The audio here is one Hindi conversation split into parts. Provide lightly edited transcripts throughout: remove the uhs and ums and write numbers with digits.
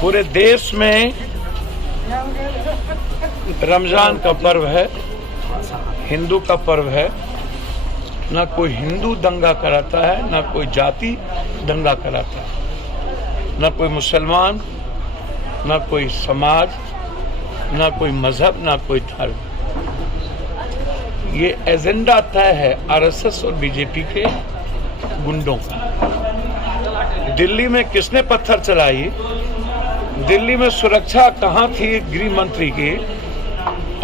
पूरे देश में रमजान का पर्व है, हिंदू का पर्व है। ना कोई हिंदू दंगा कराता है, ना कोई जाति दंगा कराता है, ना कोई मुसलमान, ना कोई समाज, ना कोई मजहब, ना कोई धर्म। ये एजेंडा तय है आरएसएस और बीजेपी के गुंडों का। दिल्ली में किसने पत्थर चलाई? दिल्ली में सुरक्षा कहाँ थी गृह मंत्री की?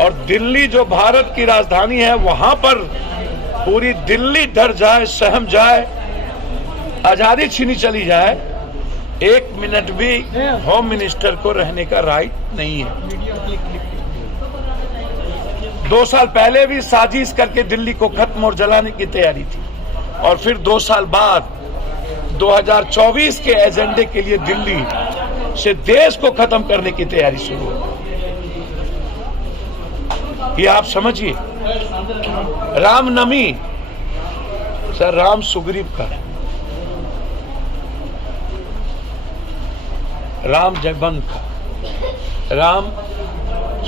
और दिल्ली जो भारत की राजधानी है, वहां पर पूरी दिल्ली डर जाए, सहम जाए, आजादी छीनी चली जाए, 1 मिनट भी होम मिनिस्टर को रहने का राइट नहीं है। 2 साल पहले भी साजिश करके दिल्ली को खत्म और जलाने की तैयारी थी, और फिर 2 साल बाद 2024 के एजेंडे के लिए दिल्ली से देश को खत्म करने की तैयारी शुरू हो। ये आप समझिए। रामनवमी सर, राम सुग्रीव का, राम जगबंध का, राम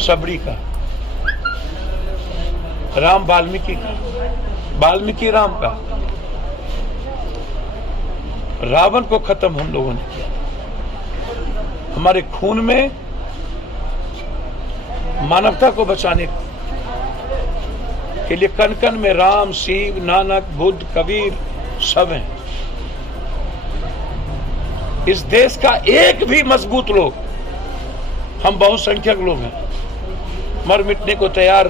सबरी का, राम वाल्मीकि का, वाल्मीकि राम का। रावण को खत्म हम लोगों ने किया। हमारे खून में मानवता को बचाने के लिए कण कण में राम, शिव, नानक, बुद्ध, कबीर सब हैं। इस देश का एक भी मजबूत लोग, हम बहुसंख्यक लोग हैं, मर मिटने को तैयार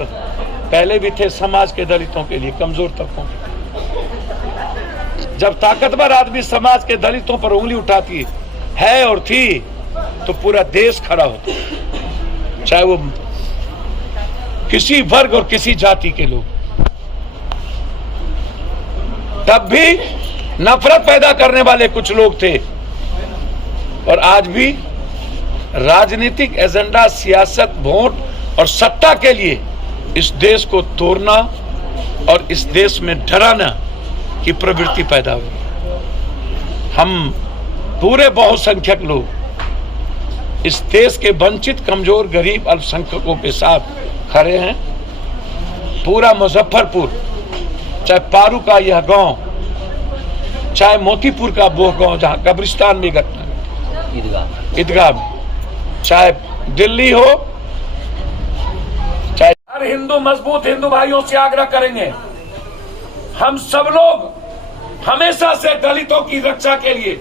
पहले भी थे समाज के दलितों के लिए, कमजोर तबकों के। जब ताकतवर आदमी समाज के दलितों पर उंगली उठाती है और थी, तो पूरा देश खड़ा होता, चाहे वो किसी वर्ग और किसी जाति के लोग। तब भी नफरत पैदा करने वाले कुछ लोग थे, और आज भी राजनीतिक एजेंडा, सियासत, वोट और सत्ता के लिए इस देश को तोड़ना और इस देश में डराना की प्रवृत्ति पैदा हुई। हम पूरे बहुसंख्यक लोग इस देश के वंचित, कमजोर, गरीब, अल्पसंख्यकों के साथ खड़े हैं। पूरा मुजफ्फरपुर, चाहे पारू का यह गांव, चाहे मोतीपुर का वो गांव जहां कब्रिस्तान में घटना, ईदगाह में, चाहे दिल्ली हो, चाहे हर हिंदू मजबूत हिंदू भाइयों से आग्रह करेंगे, हम सब लोग हमेशा से दलितों की रक्षा के लिए,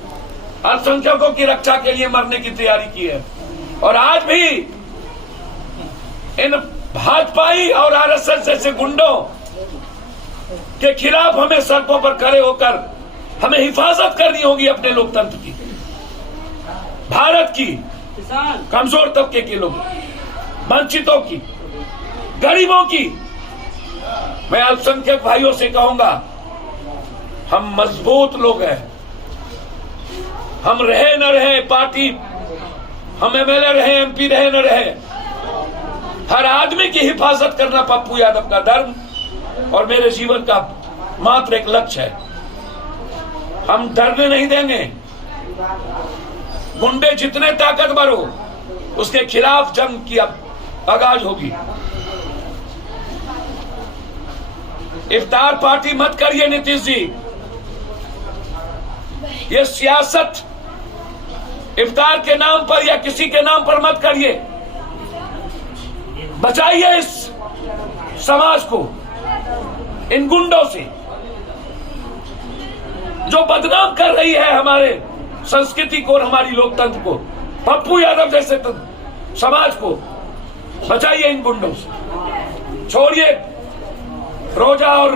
अल्पसंख्यकों की रक्षा के लिए मरने की तैयारी की है। और आज भी इन भाजपाई और आरएसएस जैसे गुंडों के खिलाफ हमें सड़कों पर खड़े होकर हमें हिफाजत करनी होगी अपने लोकतंत्र की, भारत की, कमजोर तबके के लोग, वंचितों की, गरीबों की। मैं अल्पसंख्यक भाइयों से कहूंगा, हम मजबूत लोग हैं। हम रहे न रहे पार्टी, हम एमएलए रहे, एमपी रहे न रहे, हर आदमी की हिफाजत करना पप्पू यादव का धर्म और मेरे जीवन का मात्र एक लक्ष्य है। हम डरने नहीं देंगे। गुंडे जितने ताकतवर हो, उसके खिलाफ जंग की अब आगाज होगी। इफ्तार पार्टी मत करिए नीतीश जी, ये सियासत इफ्तार के नाम पर या किसी के नाम पर मत करिए। बचाइए इस समाज को इन गुंडों से, जो बदनाम कर रही है हमारे संस्कृति को और हमारी लोकतंत्र को, पप्पू यादव जैसे समाज को। बचाइए इन गुंडों से, छोड़िए रोजा और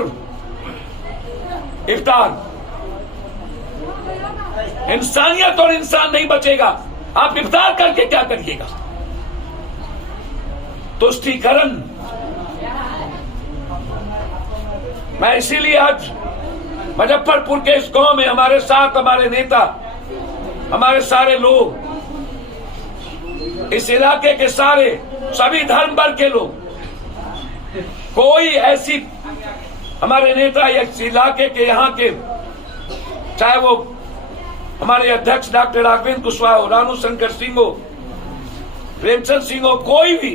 इफ्तार। इंसानियत और इंसान नहीं बचेगा। आप इफ्तार करके क्या करिएगा? तुष्टीकरण। मैं इसीलिए आज मुजफ्फरपुर के इस गांव में हमारे साथ हमारे नेता, हमारे सारे लोग, इस इलाके के सारे सभी धर्म वर्ग के लोग, कोई ऐसी हमारे नेता या इस इलाके के यहाँ के, चाहे वो हमारे अध्यक्ष डॉक्टर राघवेंद्र कुशवाहा हो, रानू शंकर सिंह हो, प्रेमचंद सिंह हो, कोई भी,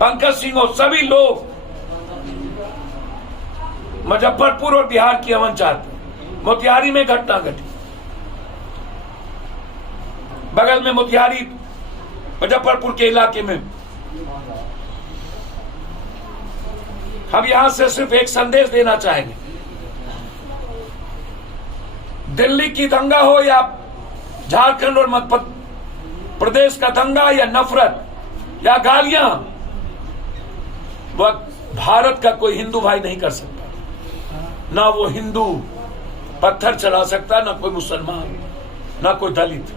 पंकज सिंह हो, सभी लोग मुजफ्फरपुर और बिहार की अमन चाहते हैं। मोतिहारी में घटना घटी, बगल में मोतिहारी मुजफ्फरपुर के इलाके में। हम यहां से सिर्फ एक संदेश देना चाहेंगे, दिल्ली की दंगा हो या झारखंड और मध्य प्रदेश का दंगा या नफरत या गालियां, वह भारत का कोई हिंदू भाई नहीं कर सकता। ना वो हिंदू पत्थर चला सकता, ना कोई मुसलमान, ना कोई दलित।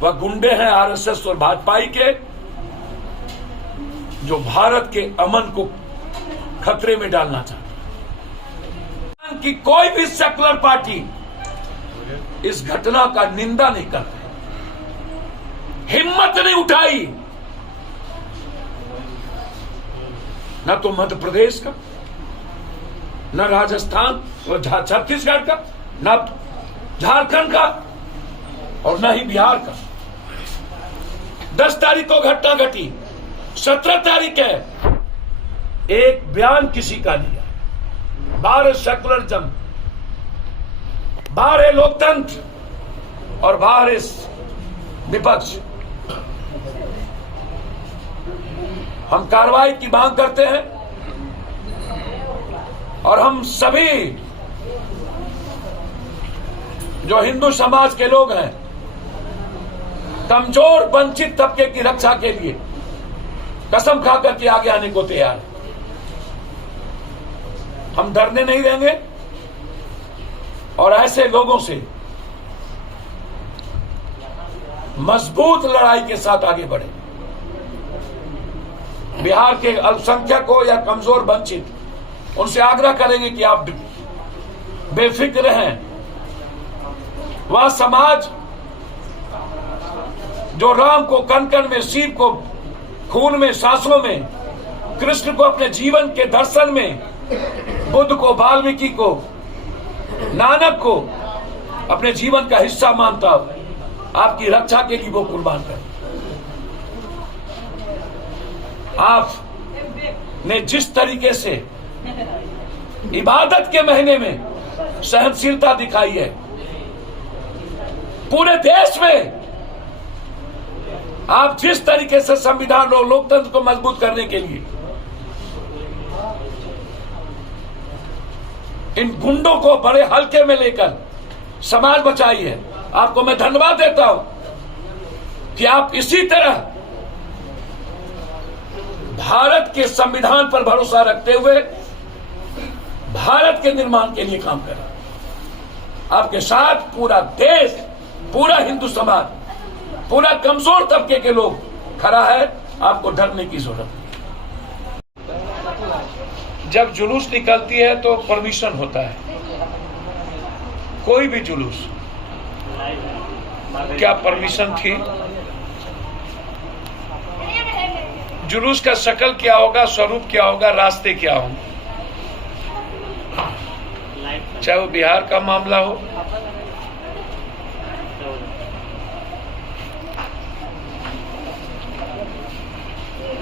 वह गुंडे हैं आरएसएस और भाजपा के, जो भारत के अमन को खतरे में डालना चाहते हैं। कि कोई भी सेकुलर पार्टी इस घटना का निंदा नहीं करते, हिम्मत नहीं उठाई, न तो मध्य प्रदेश का, न राजस्थान और छत्तीसगढ़ का, न झारखंड का और न ही बिहार का। 10 तारीख को घटना घटी, 17 तारीख है एक बयान किसी का दिया, बाहर सेकुलरिज्म, बाहर है लोकतंत्र और बाहर है विपक्ष। हम कार्रवाई की मांग करते हैं और हम सभी जो हिंदू समाज के लोग हैं, कमजोर वंचित तबके की रक्षा के लिए कसम खाकर के आगे आने को तैयार हैं। हम डरने नहीं देंगे और ऐसे लोगों से मजबूत लड़ाई के साथ आगे बढ़े। बिहार के अल्पसंख्यक हो या कमजोर वंचित, उनसे आग्रह करेंगे कि आप बेफिक्र रहें। वह समाज जो राम को कण कण में, शिव को खून में, सांसों में, कृष्ण को अपने जीवन के दर्शन में, बुद्ध को, वाल्मीकि को, नानक को अपने जीवन का हिस्सा मानता हो, आपकी रक्षा के लिए वो कुर्बान कर। आपने जिस तरीके से इबादत के महीने में सहनशीलता दिखाई है, पूरे देश में आप जिस तरीके से संविधान और लोकतंत्र को मजबूत करने के लिए इन गुंडों को बड़े हल्के में लेकर समाज बचाई है, आपको मैं धन्यवाद देता हूं कि आप इसी तरह भारत के संविधान पर भरोसा रखते हुए भारत के निर्माण के लिए काम कर रहे हैं। आपके साथ पूरा देश, पूरा हिंदू समाज, पूरा कमजोर तबके के लोग खड़ा है, आपको डरने की जरूरत नहीं। जब जुलूस निकलती है तो परमिशन होता है, कोई भी जुलूस, क्या परमिशन थी? जुलूस का शक्ल क्या होगा, स्वरूप क्या होगा, रास्ते क्या होंगे? चाहे वो बिहार का मामला हो,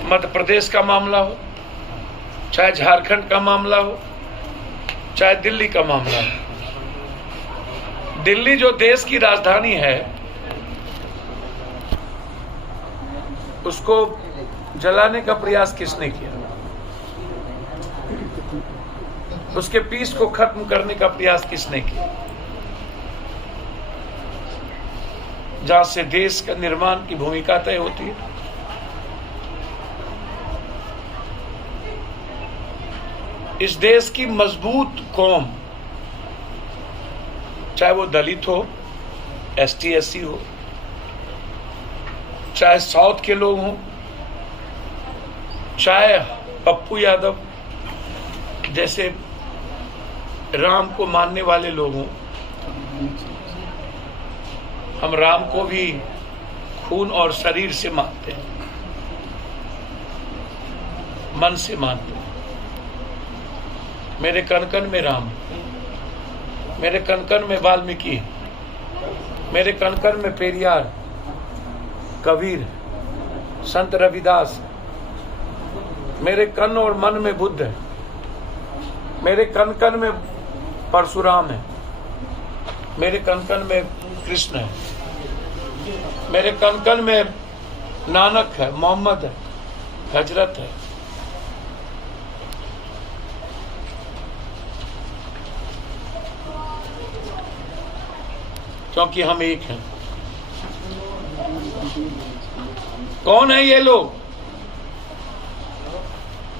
मध्य प्रदेश का मामला हो, चाहे झारखंड का मामला हो, चाहे दिल्ली का मामला हो। दिल्ली जो देश की राजधानी है, उसको जलाने का प्रयास किसने किया? उसके पीस को खत्म करने का प्रयास किसने किया? जहां से देश का निर्माण की भूमिका तय होती है। इस देश की मजबूत कौम, चाहे वो दलित हो, एसटी एससी हो, चाहे साउथ के लोग हों, चाहे पप्पू यादव जैसे राम को मानने वाले लोग हों, हम राम को भी खून और शरीर से मानते हैं, मन से मानते हैं। मेरे कण कण में राम, मेरे कण-कण में वाल्मीकि, मेरे कण-कण में पेरियार, कबीर, संत रविदास, मेरे कण और मन में बुद्ध है, मेरे कण-कण में परशुराम है, मेरे कण-कण में कृष्ण है, मेरे कण-कण में नानक है, मोहम्मद है, हजरत है। क्योंकि हम एक हैं। कौन है ये लोग?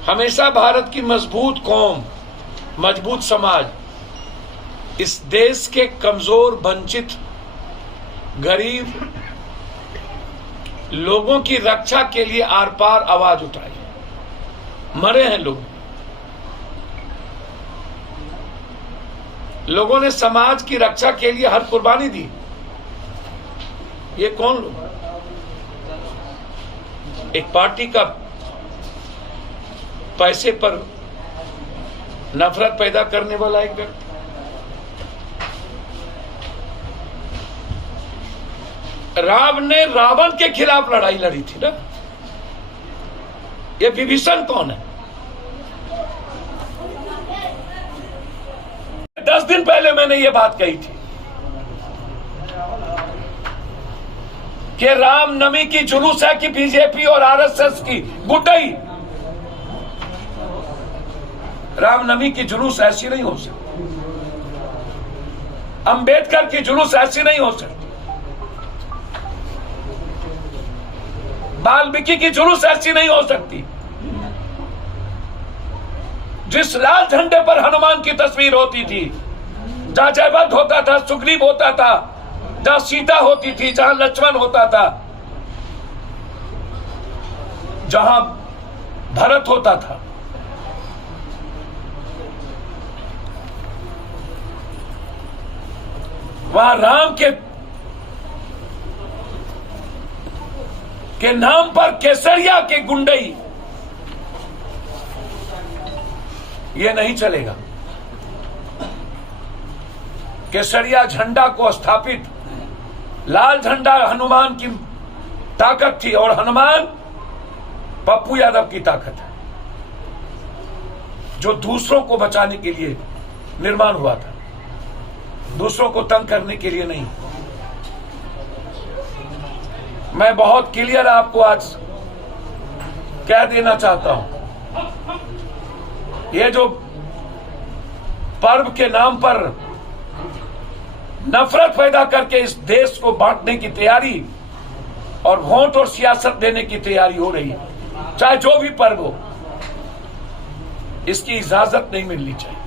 हमेशा भारत की मजबूत कौम, मजबूत समाज, इस देश के कमजोर, वंचित, गरीब लोगों की रक्षा के लिए आर पार आवाज उठाई। मरे हैं लोगों ने समाज की रक्षा के लिए हर कुर्बानी दी। ये कौन लोग? एक पार्टी का पैसे पर नफरत पैदा करने वाला एक व्यक्ति, राम ने रावण के खिलाफ लड़ाई लड़ी थी ना। ये विभीषण कौन है? 10 दिन पहले मैंने ये बात कही थी कि रामनवमी की जुलूस है कि बीजेपी और आरएसएस की गुड्डई। रामनवमी की जुलूस ऐसी नहीं हो सकती, अंबेडकर की जुलूस ऐसी नहीं हो सकती, वाल्मीकि की जुलूस ऐसी नहीं हो सकती। जिस लाल झंडे पर हनुमान की तस्वीर होती थी, जहां जयवंत होता था, सुग्रीव होता था, जहां सीता होती थी, जहां लक्ष्मण होता था, जहां भरत होता था, वहां राम के नाम पर केसरिया के गुंडई, ये नहीं चलेगा। केसरिया झंडा को स्थापित, लाल झंडा हनुमान की ताकत थी और हनुमान पप्पू यादव की ताकत है, जो दूसरों को बचाने के लिए निर्माण हुआ था, दूसरों को तंग करने के लिए नहीं। मैं बहुत क्लियर आपको आज कह देना चाहता हूं, ये जो पर्व के नाम पर नफरत पैदा करके इस देश को बांटने की तैयारी और वोट और सियासत देने की तैयारी हो रही है, चाहे जो भी पर्व हो, इसकी इजाजत नहीं मिलनी चाहिए।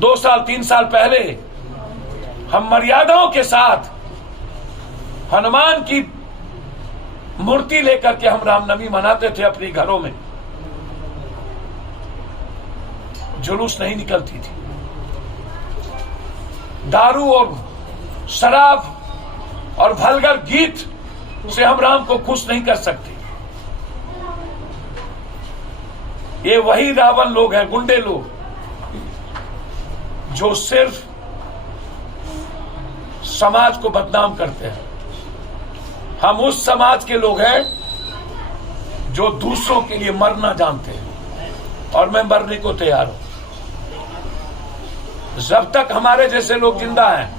2 साल 3 साल पहले हम मर्यादाओं के साथ हनुमान की मूर्ति लेकर के हम रामनवमी मनाते थे अपने घरों में, जुलूस नहीं निकलती थी। दारू और शराब और वल्गर गीत से हम राम को खुश नहीं कर सकते। ये वही रावण लोग हैं, गुंडे लोग, जो सिर्फ समाज को बदनाम करते हैं। हम उस समाज के लोग हैं जो दूसरों के लिए मरना जानते हैं, और मैं मरने को तैयार हूं। जब तक हमारे जैसे लोग जिंदा हैं,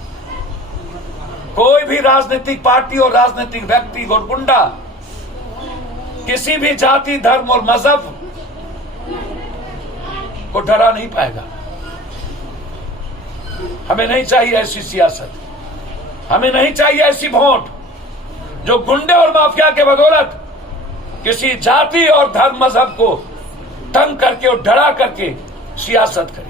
कोई भी राजनीतिक पार्टी और राजनीतिक व्यक्ति और गुंडा किसी भी जाति, धर्म और मजहब को डरा नहीं पाएगा। हमें नहीं चाहिए ऐसी सियासत, हमें नहीं चाहिए ऐसी वोट जो गुंडे और माफिया के बदौलत किसी जाति और धर्म मजहब को तंग करके और डरा करके सियासत करे।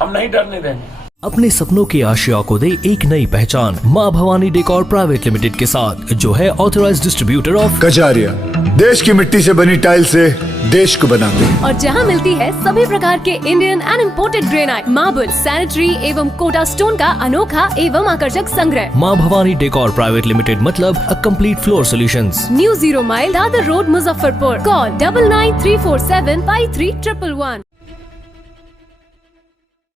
हम नहीं डरने देंगे। अपने सपनों की आशिया को दे एक नई पहचान माँ भवानी डेकोर प्राइवेट लिमिटेड के साथ, जो है ऑथराइज्ड डिस्ट्रीब्यूटर ऑफ कजारिया। देश की मिट्टी से बनी टाइल से देश को बनाते हैं, और जहां मिलती है सभी प्रकार के Indian and imported granite, marble, sanitary एवं कोटा स्टोन का अनोखा एवं आकर्षक संग्रह। माँ भवानी डेकोर प्राइवेट लिमिटेड मतलब a complete floor solutions. New 0 mile Dadar road, Muzaffarpur. Call 9934753111।